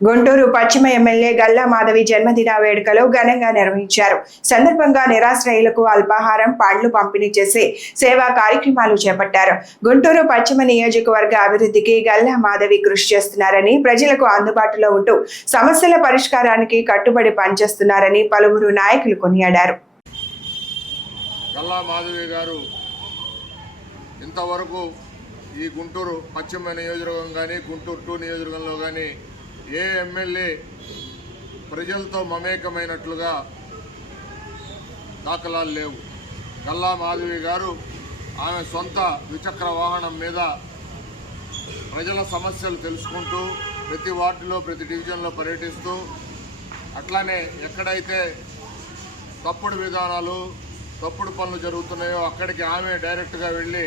గుంటూరు పశ్చిమ ఎమ్మెల్యే గల్లా మాధవి జన్మదిన వేడుకలు ఘనంగా నిర్వహించారు. సందర్భంగా నిరాశ్రయులకు అల్పాహారం, పండ్లు పంపిణీ చేసి సేవా కార్యక్రమాలు చేపట్టారు. గుంటూరు పశ్చిమ నియోజకవర్గ అభివృద్ధికి గల్లా మాధవి కృషి చేస్తున్నారని, ప్రజలకు అందుబాటులో ఉంటూ సమస్యల పరిష్కారానికి కట్టుబడి పనిచేస్తున్నారని పలువురు నాయకులు కొనియాడారు. గల్లా మాధవి గారు ఇంతవరకు ఈ గుంటూరు పశ్చిమ నియోజకవర్గం కానీ, గుంటూరు 2 నియోజకవర్గంలో కానీ ఏ ఎమ్మెల్యే ప్రజలతో మమేకమైనట్లుగా దాఖలాలు లేవు. గల్లా మాధవి గారు ఆమె సొంత ద్విచక్ర వాహనం మీద ప్రజల సమస్యలు తెలుసుకుంటూ ప్రతి వార్డులో, ప్రతి డివిజన్లో పర్యటిస్తూ, అట్లానే ఎక్కడైతే తప్పుడు విధానాలు, తప్పుడు పనులు జరుగుతున్నాయో అక్కడికి ఆమె డైరెక్ట్గా వెళ్ళి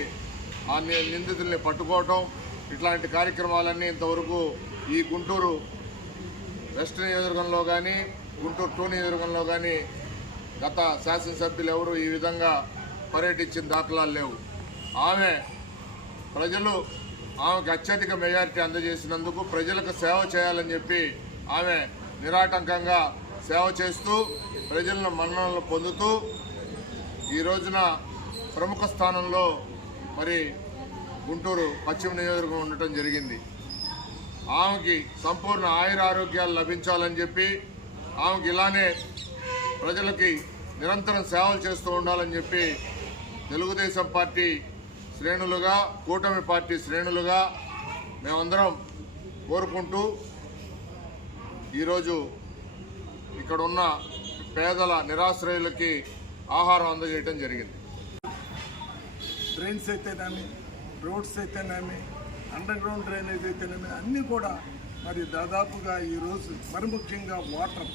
ఆ నిందితుల్ని పట్టుకోవటం, ఇట్లాంటి కార్యక్రమాలన్నీ ఇంతవరకు ఈ గుంటూరు వెస్ట్ నియోజకవర్గంలో కానీ, గుంటూరు 2 నియోజకవర్గంలో కానీ గత శాసనసభ్యులు ఎవరు ఈ విధంగా పర్యటించిన దాఖలాలు లేవు. ప్రజలు ఆమెకు అత్యధిక మెజారిటీ అందజేసినందుకు ప్రజలకు సేవ చేయాలని చెప్పి ఆమె నిరాటంకంగా సేవ చేస్తూ ప్రజలను మన్ననలు పొందుతూ ఈ రోజున ప్రముఖ స్థానంలో మరి గుంటూరు పశ్చిమ నియోజకవర్గం ఉండటం జరిగింది. ఆమెకి సంపూర్ణ ఆయురారోగ్యాలు లభించాలని చెప్పి, ఆమెకి ఇలానే ప్రజలకి నిరంతరం సేవలు చేస్తూ ఉండాలని చెప్పి తెలుగుదేశం పార్టీ శ్రేణులుగా, కూటమి పార్టీ శ్రేణులుగా మేమందరం కోరుకుంటూ ఈరోజు ఇక్కడ ఉన్న పేదల నిరాశ్రయులకి ఆహారం అందజేయడం జరిగింది. డ్రైన్స్ అయితేనేమి, రోడ్స్ అయితేనేమి, అండర్ గ్రౌండ్ డ్రైనేజ్ అయితేనేమి అన్నీ కూడా మరి దాదాపుగా ఈరోజు మరి ముఖ్యంగా వాటర్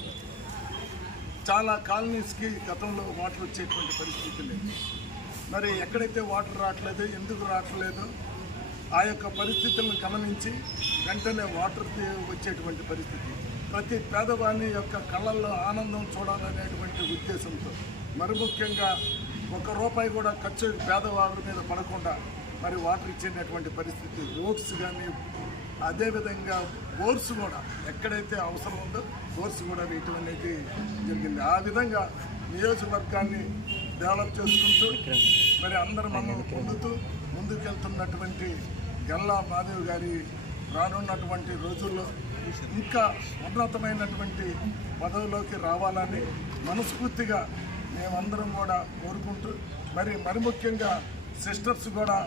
చాలా కాలనీస్కి గతంలో వాటర్ వచ్చేటువంటి పరిస్థితి లేదు. మరి ఎక్కడైతే వాటర్ రావట్లేదు, ఎందుకు రావట్లేదు, ఆ యొక్క పరిస్థితులను గమనించి వెంటనే వాటర్ వచ్చేటువంటి పరిస్థితి, ప్రతి పేదవాని యొక్క కళ్ళల్లో ఆనందం చూడాలనేటువంటి ఉద్దేశంతో మరి ముఖ్యంగా ₹1 కూడా ఖర్చు పేదవాళ్ళ మీద పడకుండా మరి వాటర్ ఇచ్చేటటువంటి పరిస్థితి, రోడ్స్ కానీ, అదేవిధంగా బోర్స్ కూడా ఎక్కడైతే అవసరం ఉందో బోర్స్ కూడా వేయటం అనేది జరిగింది. ఆ విధంగా నియోజకవర్గాన్ని డెవలప్ చేసుకుంటూ మరి అందరూ మనం పొందుతూ ముందుకెళ్తున్నటువంటి గల్లా మాధవి గారి రానున్నటువంటి రోజుల్లో ఇంకా ఉన్నతమైనటువంటి పదవిలోకి రావాలని మనస్ఫూర్తిగా మేమందరం కూడా కోరుకుంటూ మరి ముఖ్యంగా సిస్టర్స్ కూడా